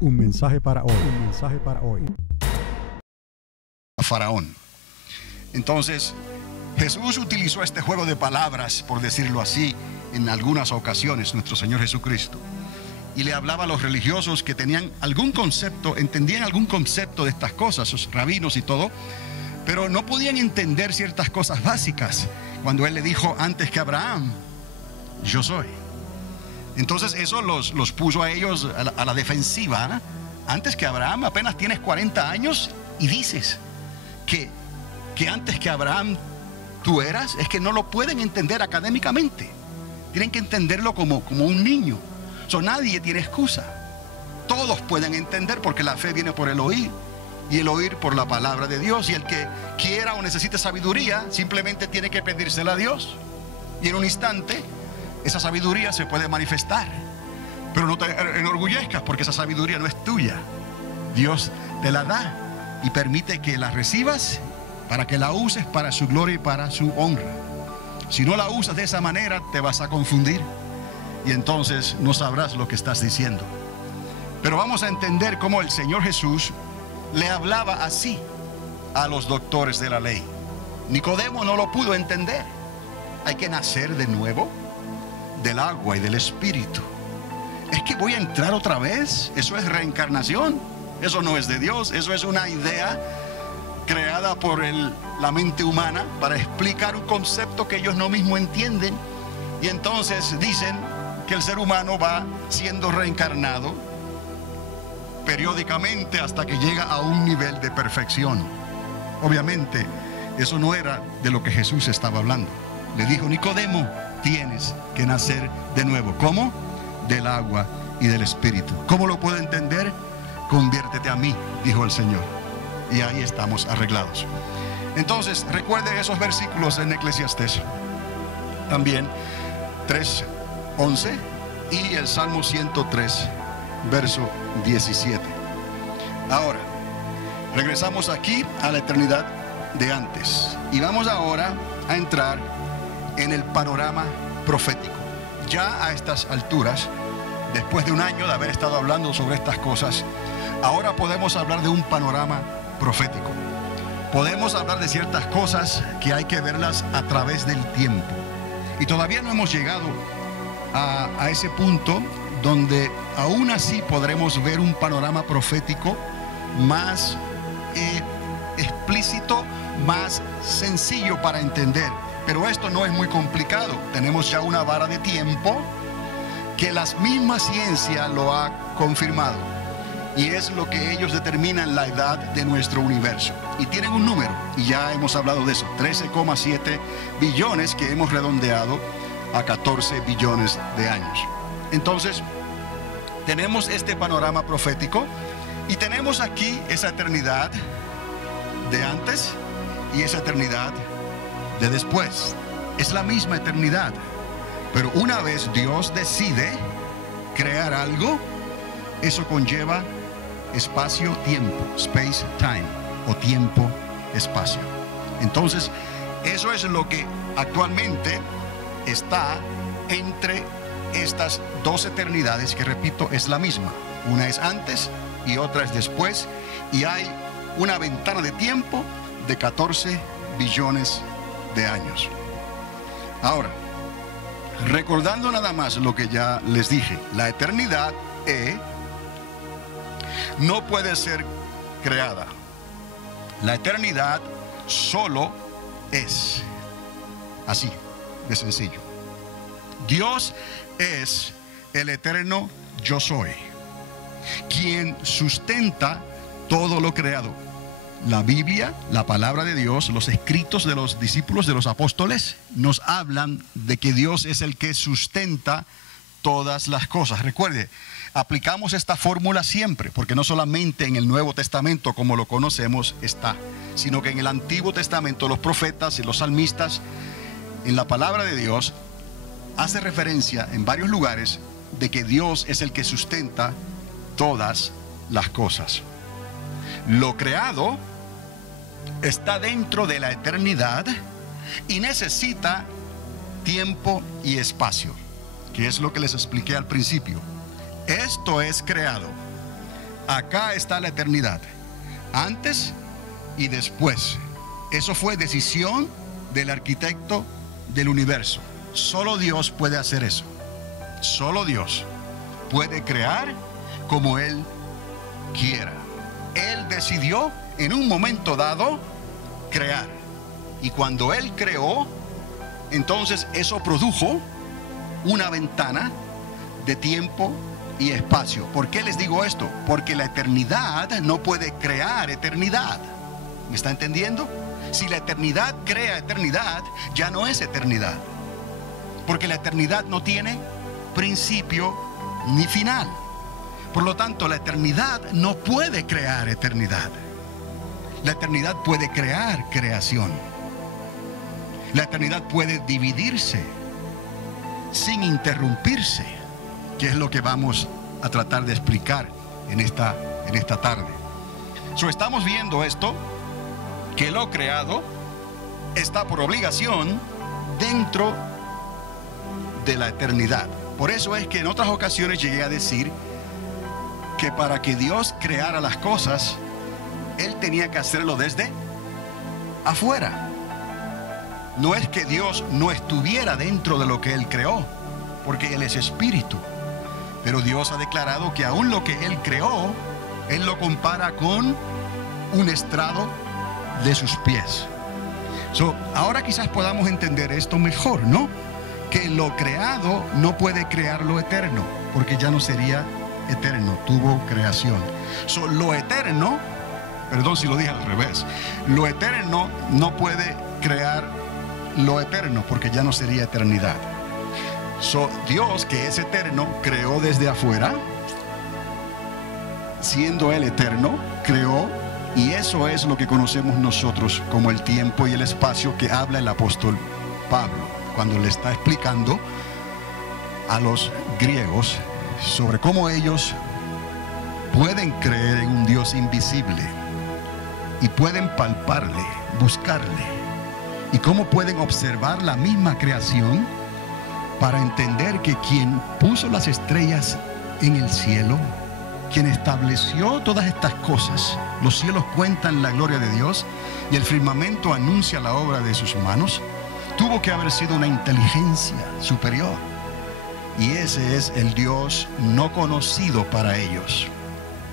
Un mensaje para hoy. Un mensaje para hoy. A Faraón. Entonces, Jesús utilizó este juego de palabras, por decirlo así, en algunas ocasiones, nuestro Señor Jesucristo. Y le hablaba a los religiosos que tenían algún concepto, entendían algún concepto de estas cosas, sus rabinos y todo, pero no podían entender ciertas cosas básicas. Cuando Él le dijo, antes que Abraham, yo soy. Entonces eso los puso a ellos a la defensiva, ¿eh? Antes que Abraham, apenas tienes 40 años y dices que antes que Abraham tú eras. Es que no lo pueden entender académicamente. Tienen que entenderlo como un niño. Nadie tiene excusa. Todos pueden entender, porque la fe viene por el oír, y el oír por la palabra de Dios. Y el que quiera o necesite sabiduría simplemente tiene que pedírsela a Dios, y en un instante esa sabiduría se puede manifestar. Pero no te enorgullezcas, porque esa sabiduría no es tuya. Dios te la da y permite que la recibas para que la uses para su gloria y para su honra. Si no la usas de esa manera, te vas a confundir y entonces no sabrás lo que estás diciendo. Pero vamos a entender cómo el Señor Jesús le hablaba así a los doctores de la ley. Nicodemo no lo pudo entender. Hay que nacer de nuevo del agua y del Espíritu. Es que voy a entrar otra vez. Eso es reencarnación. Eso no es de Dios. Eso es una idea creada por la mente humana para explicar un concepto que ellos no mismos entienden. Y entonces dicen que el ser humano va siendo reencarnado periódicamente hasta que llega a un nivel de perfección. Obviamente eso no era de lo que Jesús estaba hablando. Le dijo: Nicodemo, tienes que nacer de nuevo. ¿Cómo? Del agua y del Espíritu. ¿Cómo lo puedo entender? Conviértete a mí, dijo el Señor. Y ahí estamos arreglados. Entonces recuerden esos versículos en Eclesiastés, también 3:11 y el Salmo 103 verso 17. Ahora regresamos aquí a la eternidad de antes y vamos ahora a entrar en el panorama profético. Ya a estas alturas, después de un año de haber estado hablando sobre estas cosas, ahora podemos hablar de un panorama profético. Podemos hablar de ciertas cosas que hay que verlas a través del tiempo. Y todavía no hemos llegado a ese punto donde aún así podremos ver un panorama profético más explícito, más sencillo para entender. Pero esto no es muy complicado. Tenemos ya una vara de tiempo que la misma ciencia lo ha confirmado. Y es lo que ellos determinan la edad de nuestro universo. Y tienen un número, y ya hemos hablado de eso: 13,7 billones, que hemos redondeado a 14 billones de años. Entonces, tenemos este panorama profético y tenemos aquí esa eternidad de antes y esa eternidad de después. Es la misma eternidad, pero una vez Dios decide crear algo, eso conlleva espacio-tiempo, space-time, o tiempo-espacio. Entonces, eso es lo que actualmente está entre estas dos eternidades, que repito, es la misma. Una es antes y otra es después, y hay una ventana de tiempo de 14 billones de años. Ahora, recordando nada más lo que ya les dije, la eternidad no puede ser creada. La eternidad solo es. Así de sencillo. Dios es el eterno yo soy, quien sustenta todo lo creado. La Biblia, la palabra de Dios, los escritos de los discípulos, de los apóstoles, nos hablan de que Dios es el que sustenta todas las cosas. Recuerde, aplicamos esta fórmula siempre, porque no solamente en el Nuevo Testamento como lo conocemos está, sino que en el Antiguo Testamento los profetas y los salmistas, en la palabra de Dios, hace referencia en varios lugares de que Dios es el que sustenta todas las cosas. Lo creado está dentro de la eternidad y necesita tiempo y espacio, que es lo que les expliqué al principio. Esto es creado, acá está la eternidad, antes y después. Eso fue decisión del arquitecto del universo. Solo Dios puede hacer eso. Solo Dios puede crear como Él quiera. Él decidió en un momento dado crear. Y cuando Él creó, entonces eso produjo una ventana de tiempo y espacio. ¿Por qué les digo esto? Porque la eternidad no puede crear eternidad. ¿Me está entendiendo? Si la eternidad crea eternidad, ya no es eternidad. Porque la eternidad no tiene principio ni final. Por lo tanto, la eternidad no puede crear eternidad. La eternidad puede crear creación. La eternidad puede dividirse sin interrumpirse, que es lo que vamos a tratar de explicar en esta tarde. Estamos viendo esto, que lo creado está por obligación dentro de la eternidad. Por eso es que en otras ocasiones llegué a decir que para que Dios creara las cosas, Él tenía que hacerlo desde afuera. No es que Dios no estuviera dentro de lo que Él creó, porque Él es espíritu. Pero Dios ha declarado que aún lo que Él creó, Él lo compara con un estrado de sus pies. Ahora quizás podamos entender esto mejor, ¿no? Que lo creado no puede crear lo eterno, porque ya no sería eterno, tuvo creación. Lo eterno, perdón si lo dije al revés, lo eterno no puede crear lo eterno, porque ya no sería eternidad. Dios, que es eterno, creó desde afuera, siendo Él eterno, creó, y eso es lo que conocemos nosotros como el tiempo y el espacio que habla el apóstol Pablo cuando le está explicando a los griegos sobre cómo ellos pueden creer en un Dios invisible y pueden palparle, buscarle, y cómo pueden observar la misma creación para entender que quien puso las estrellas en el cielo, quien estableció todas estas cosas, los cielos cuentan la gloria de Dios y el firmamento anuncia la obra de sus manos, tuvo que haber sido una inteligencia superior. Y ese es el Dios no conocido para ellos,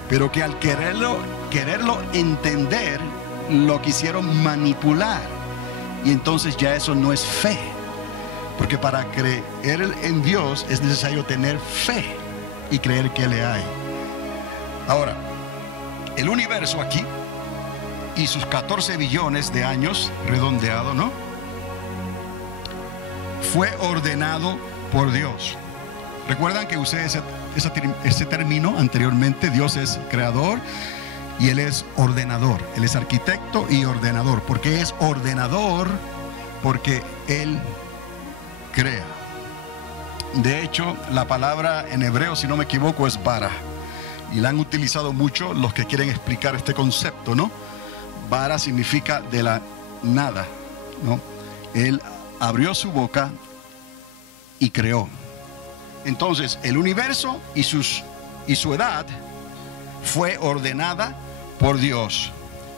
pero que al quererlo entender, lo quisieron manipular. Y entonces ya eso no es fe, porque para creer en Dios es necesario tener fe y creer que le hay. Ahora, el universo aquí y sus 14 billones de años, redondeado, ¿no?, fue ordenado por Dios. Recuerdan que usé ese término anteriormente. Dios es creador y Él es ordenador. Él es arquitecto y ordenador. ¿Por qué es ordenador? Porque Él crea. De hecho, la palabra en hebreo, si no me equivoco, es bara. Y la han utilizado mucho los que quieren explicar este concepto, ¿no? Bara significa de la nada, ¿no? Él abrió su boca y creó. Entonces, el universo y su edad fue ordenada por Dios.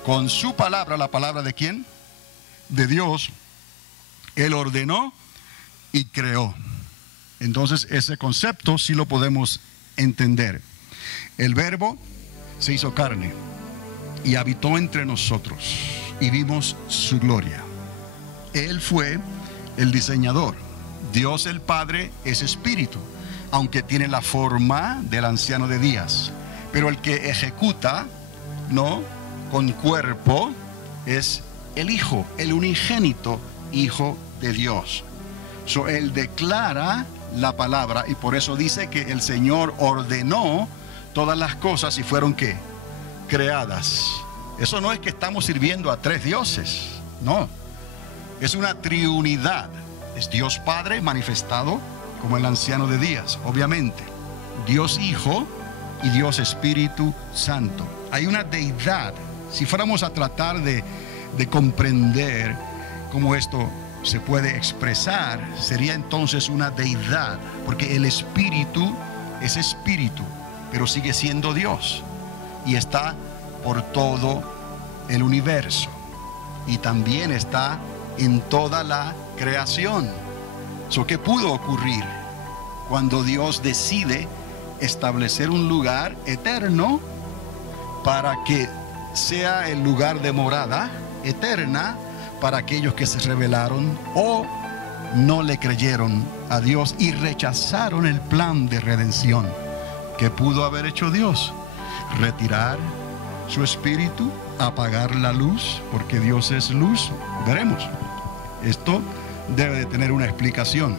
Con su palabra, ¿la palabra de quién? De Dios. Él ordenó y creó. Entonces, ese concepto sí lo podemos entender. El Verbo se hizo carne y habitó entre nosotros y vimos su gloria. Él fue el diseñador. Dios el Padre es espíritu, aunque tiene la forma del anciano de días. Pero el que ejecuta, ¿no?, con cuerpo, es el Hijo, el unigénito Hijo de Dios. Él declara la palabra y por eso dice que el Señor ordenó todas las cosas y fueron ¿qué? Creadas. Eso no es que estamos sirviendo a tres dioses, no. Es una triunidad. Es Dios Padre manifestado como el anciano de días, obviamente. Dios Hijo y Dios Espíritu Santo. Hay una deidad. Si fuéramos a tratar de comprender cómo esto se puede expresar, sería entonces una deidad, porque el Espíritu es Espíritu, pero sigue siendo Dios. y está por todo el universo. Y también está en toda la creación. ¿Qué pudo ocurrir cuando Dios decide establecer un lugar eterno para que sea el lugar de morada eterna para aquellos que se rebelaron o no le creyeron a Dios y rechazaron el plan de redención? ¿Qué pudo haber hecho Dios? Retirar su espíritu, apagar la luz, porque Dios es luz. Veremos. Esto debe de tener una explicación.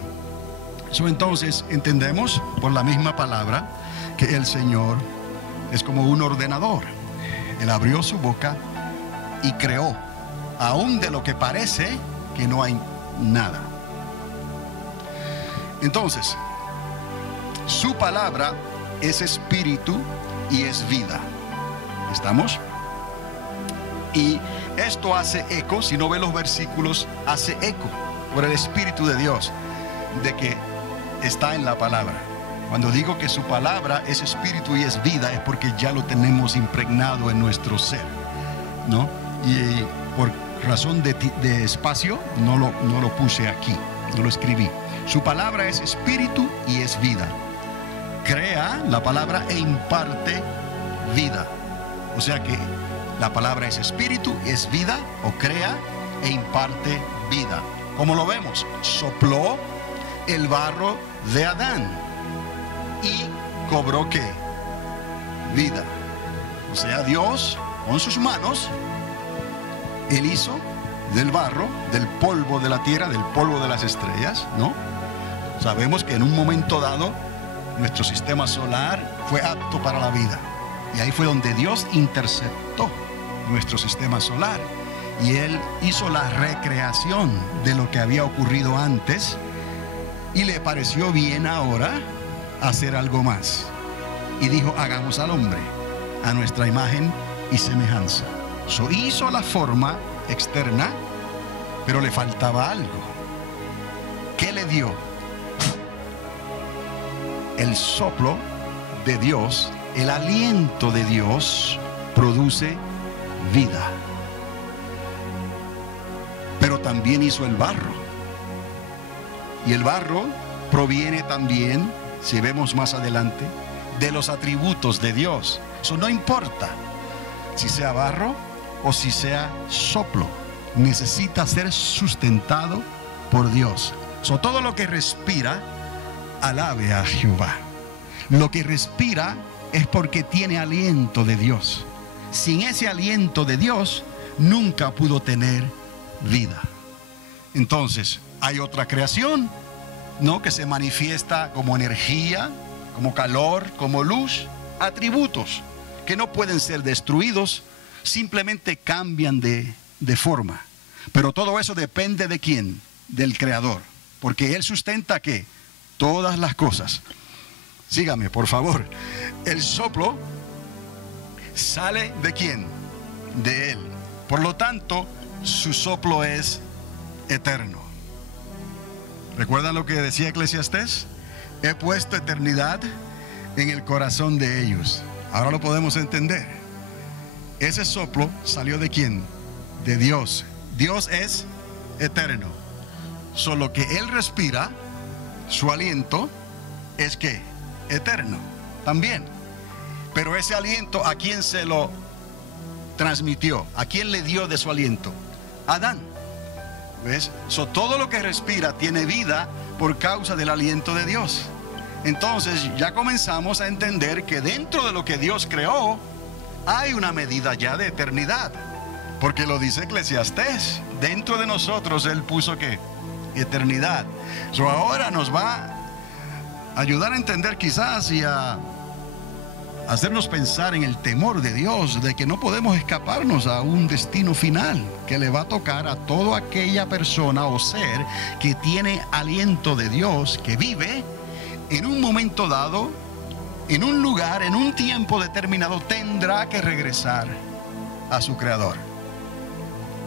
Entonces entendemos por la misma palabra que el Señor es como un ordenador. Él abrió su boca y creó, aún de lo que parece que no hay nada. Entonces, su palabra es espíritu y es vida. ¿Estamos? Y esto hace eco, si no ve los versículos, hace eco por el Espíritu de Dios, de que está en la palabra. Cuando digo que su palabra es espíritu y es vida, es porque ya lo tenemos impregnado en nuestro ser, ¿no? Y por razón de espacio no lo puse aquí, no lo escribí. Su palabra es espíritu y es vida. Crea la palabra e imparte vida. O sea que la palabra es espíritu, es vida, o crea e imparte vida. Como lo vemos, sopló el barro de Adán y cobró ¿qué? Vida. O sea, Dios con sus manos, Él hizo del barro, del polvo de la tierra, del polvo de las estrellas, ¿no? Sabemos que en un momento dado nuestro sistema solar fue apto para la vida. Y ahí fue donde Dios interceptó nuestro sistema solar. Y Él hizo la recreación de lo que había ocurrido antes. Y le pareció bien ahora hacer algo más. Y dijo, hagamos al hombre a nuestra imagen y semejanza. Hizo la forma externa, pero le faltaba algo. ¿Qué le dio? El soplo de Dios, el aliento de Dios produce vida. Pero también hizo el barro. Y el barro proviene también, si vemos más adelante, de los atributos de Dios. Eso no importa si sea barro o si sea soplo. Necesita ser sustentado por Dios. Todo lo que respira, alabe a Jehová. Lo que respira es porque tiene aliento de Dios. Sin ese aliento de Dios, nunca pudo tener vida. Entonces, hay otra creación, ¿no? Que se manifiesta como energía, como calor, como luz, atributos que no pueden ser destruidos, simplemente cambian de forma. Pero todo eso depende de quién, del Creador, porque Él sustenta ¿qué? Todas las cosas. Sígame, por favor. El soplo sale ¿de quién? De Él. Por lo tanto, su soplo es eterno. ¿Recuerdan lo que decía Eclesiastés? He puesto eternidad en el corazón de ellos. Ahora lo podemos entender. Ese soplo salió ¿de quién? De Dios. Dios es eterno. Solo que Él respira, su aliento es ¿qué? Eterno también. Pero ese aliento, ¿a quién se lo transmitió? ¿A quién le dio de su aliento? Adán. ¿Ves? Todo lo que respira tiene vida por causa del aliento de Dios. Entonces ya comenzamos a entender que dentro de lo que Dios creó hay una medida ya de eternidad, porque lo dice Eclesiastés. Dentro de nosotros Él puso ¿qué? Eternidad. Ahora nos va a ayudar a entender quizás y a hacernos pensar en el temor de Dios, de que no podemos escaparnos a un destino final que le va a tocar a toda aquella persona o ser que tiene aliento de Dios, que vive en un momento dado, en un lugar, en un tiempo determinado, tendrá que regresar a su Creador.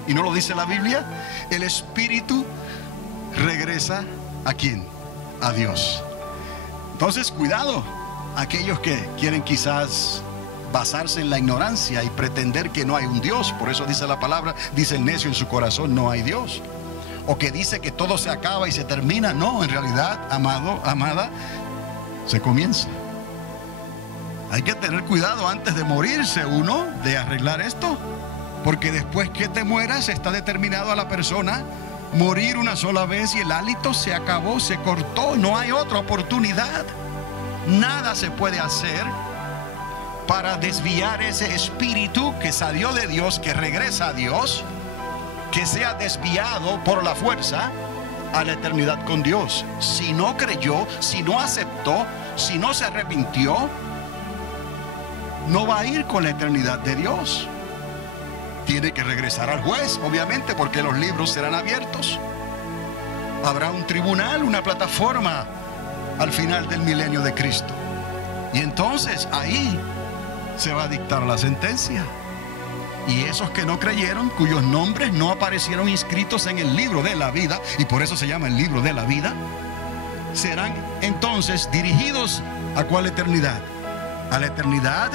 ¿Y no lo dice la Biblia? El Espíritu regresa ¿a quién? A Dios. Entonces, cuidado, aquellos que quieren quizás basarse en la ignorancia y pretender que no hay un Dios. Por eso dice la palabra, dice el necio en su corazón, no hay Dios. O que dice que todo se acaba y se termina. No, en realidad, amado, amada, se comienza. Hay que tener cuidado antes de morirse uno de arreglar esto, porque después que te mueras está determinado a la persona morir una sola vez y el hálito se acabó, se cortó, no hay otra oportunidad. Nada se puede hacer para desviar ese espíritu que salió de Dios, que regresa a Dios, que sea desviado por la fuerza a la eternidad con Dios. Si no creyó, si no aceptó, si no se arrepintió, no va a ir con la eternidad de Dios. Tiene que regresar al juez, obviamente, porque los libros serán abiertos. Habrá un tribunal, una plataforma al final del milenio de Cristo. Y entonces ahí se va a dictar la sentencia. Y esos que no creyeron, cuyos nombres no aparecieron inscritos en el libro de la vida, y por eso se llama el libro de la vida, serán entonces dirigidos ¿a cuál eternidad? A la eternidad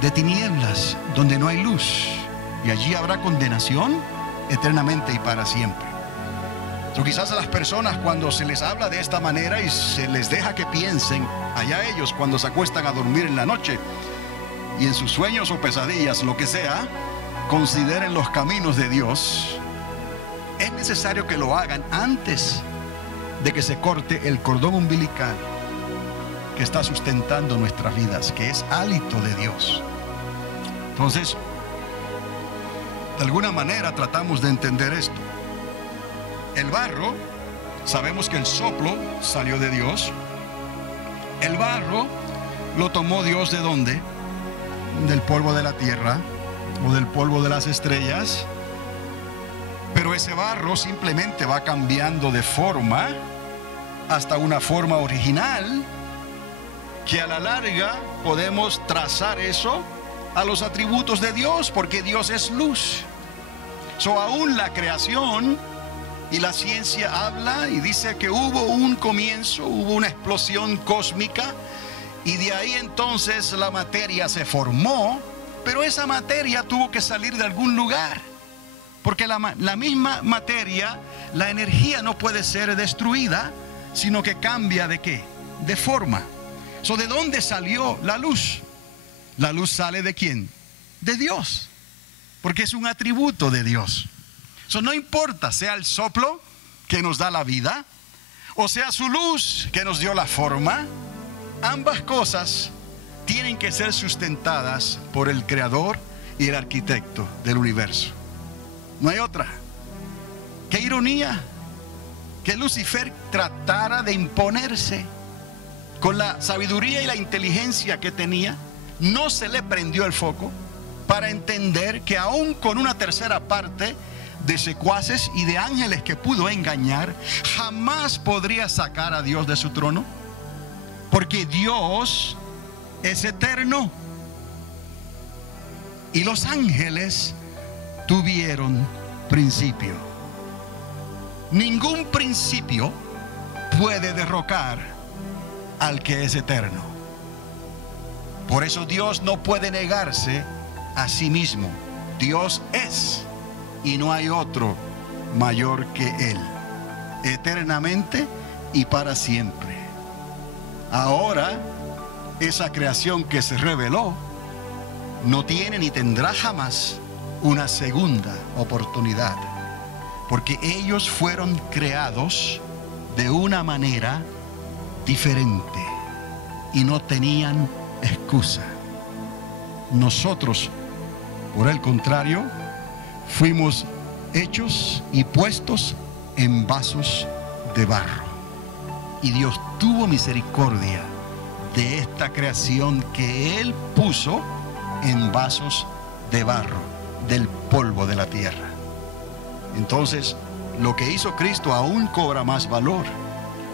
de tinieblas, donde no hay luz. Y allí habrá condenación eternamente y para siempre. So, quizás a las personas, cuando se les habla de esta manera y se les deja que piensen, allá ellos cuando se acuestan a dormir en la noche y en sus sueños o pesadillas, lo que sea, consideren los caminos de Dios. Es necesario que lo hagan antes de que se corte el cordón umbilical que está sustentando nuestras vidas, que es hálito de Dios. Entonces, de alguna manera tratamos de entender esto. El barro, sabemos que el soplo salió de Dios. El barro lo tomó Dios ¿de dónde? Del polvo de la tierra o del polvo de las estrellas. Pero ese barro simplemente va cambiando de forma hasta una forma original, que a la larga podemos trazar eso a los atributos de Dios, porque Dios es luz. Aún la creación y la ciencia habla y dice que hubo un comienzo, hubo una explosión cósmica, y de ahí entonces la materia se formó, pero esa materia tuvo que salir de algún lugar, porque la misma materia, la energía no puede ser destruida, sino que cambia ¿de qué? De forma. ¿De dónde salió la luz? La luz sale ¿de quién? De Dios, porque es un atributo de Dios. No importa, sea el soplo que nos da la vida, o sea su luz que nos dio la forma, ambas cosas tienen que ser sustentadas por el creador y el arquitecto del universo. No hay otra. ¡Qué ironía! Que Lucifer tratara de imponerse. Con la sabiduría y la inteligencia que tenía, no se le prendió el foco para entender que aún con una tercera parte de secuaces y de ángeles que pudo engañar, jamás podría sacar a Dios de su trono, porque Dios es eterno y los ángeles tuvieron principio. Ningún principio puede derrocar al que es eterno. Por eso Dios no puede negarse a sí mismo. Dios es, y no hay otro mayor que Él, eternamente y para siempre. Ahora, esa creación que se reveló no tiene ni tendrá jamás una segunda oportunidad, porque ellos fueron creados de una manera diferente y no tenían excusa. Nosotros, por el contrario, fuimos hechos y puestos en vasos de barro, y Dios tuvo misericordia de esta creación que Él puso en vasos de barro, del polvo de la tierra. Entonces, lo que hizo Cristo aún cobra más valor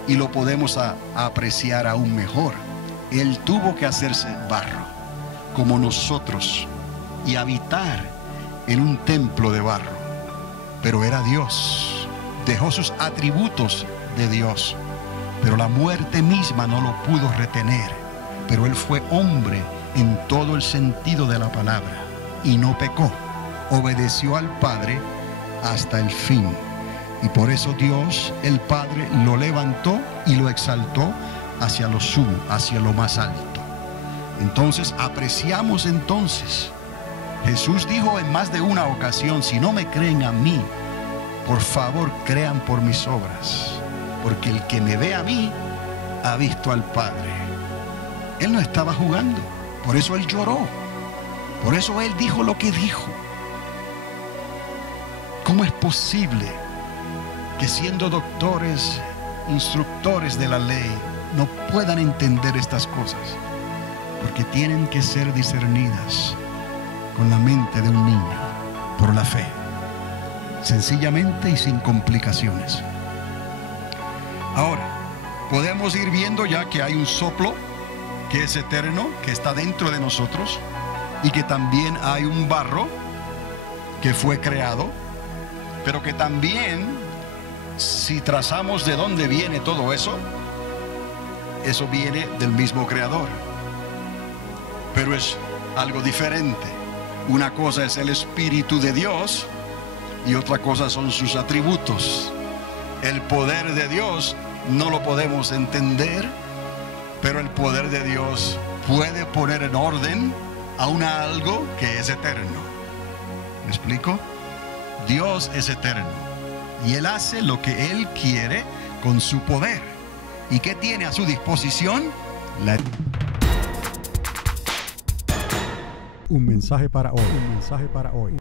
y lo podemos apreciar aún mejor. Él tuvo que hacerse barro como nosotros y habitar en un templo de barro, pero era Dios, dejó sus atributos de Dios, pero la muerte misma no lo pudo retener. Pero Él fue hombre en todo el sentido de la palabra y no pecó. Obedeció al Padre hasta el fin. Y por eso Dios, el Padre, lo levantó y lo exaltó hacia lo sumo, hacia lo más alto. Entonces, apreciamos entonces. Jesús dijo en más de una ocasión, si no me creen a mí, por favor crean por mis obras, porque el que me ve a mí, ha visto al Padre. Él no estaba jugando, por eso Él lloró, por eso Él dijo lo que dijo. ¿Cómo es posible que siendo doctores, instructores de la ley, no puedan entender estas cosas? Porque tienen que ser discernidas con la mente de un niño, por la fe, sencillamente y sin complicaciones. Ahora, podemos ir viendo ya que hay un soplo que es eterno, que está dentro de nosotros, y que también hay un barro que fue creado, pero que también, si trazamos de dónde viene todo eso, eso viene del mismo creador. Pero es algo diferente. Una cosa es el Espíritu de Dios y otra cosa son sus atributos. El poder de Dios no lo podemos entender, pero el poder de Dios puede poner en orden aún algo que es eterno. ¿Me explico? Dios es eterno y Él hace lo que Él quiere con su poder. ¿Y qué tiene a su disposición? Un mensaje para hoy. Un mensaje para hoy.